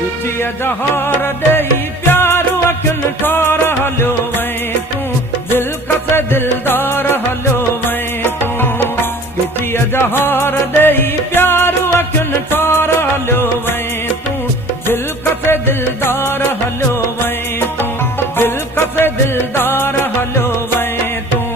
गिचीअ जहार ॾेई प्यार अखियुनि ठार हलियो वहीं तूं दिलकश दिलदार हलियो वहीं तूं गिचीअ जहार ॾेई प्यार अखियुनि ठार हलियो वहीं तूं दिलकश दिलदार हलियो वहीं तूं दिलकश दिलदार हलियो वहीं तूं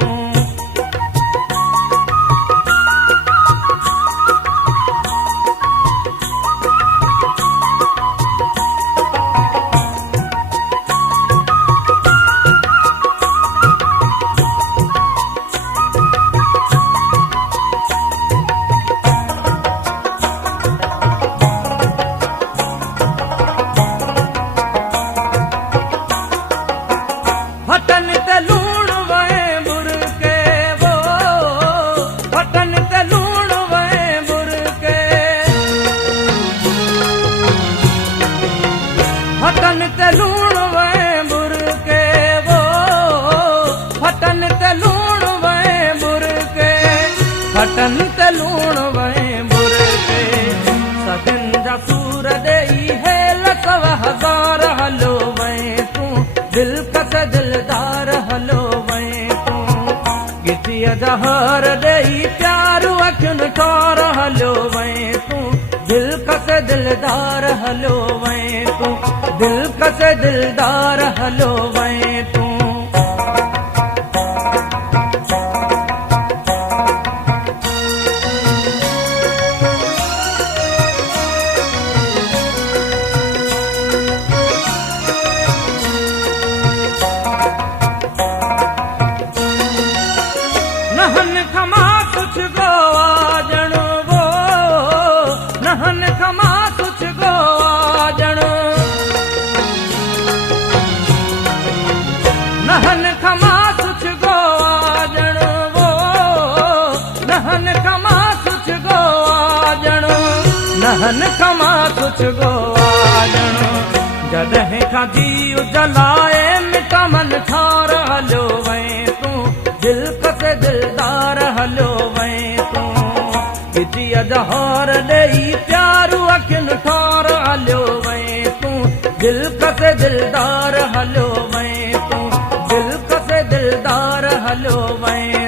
हटन ते लूण वहें बुरके वो हटन ते लूण वहें बुरके हटन ते लूण वहें बुरके वो हटन ते लूण वहें बुरके हटन ते लूण वहें बुरके सदिन जा सूर ॾेई हेल 100,000 हलो वहें तूं दिलकश दिलदार हलो वहीं तूं गिचीअ जहार ॾेई प्यार अखियुनि ठार हलियो वहीं तूं दिलकश दिलदार हलो वहीं तूं दिलकश दिलदार हलो वहीं तूं नहन खमा कुछ गोवा जण वो नहन खमा कुछ गोवा जण नहन खमा कुछ गोवा जण वो नहन खमा कुछ गोवा जण नहन खमा कुछ गोवा जण जॾहिं खां जीव जलाए मिटा मन ठार हलियो वहीं तूं दिलकश दिलदार हलियो वहीं तूं गिचीअ जहार ॾेई प्यार अखियुनि ठार हलियो वहीं तूं दिलकश दिलदार हलियो वहीं तूं दिलकश दिलदार हलियो वहीं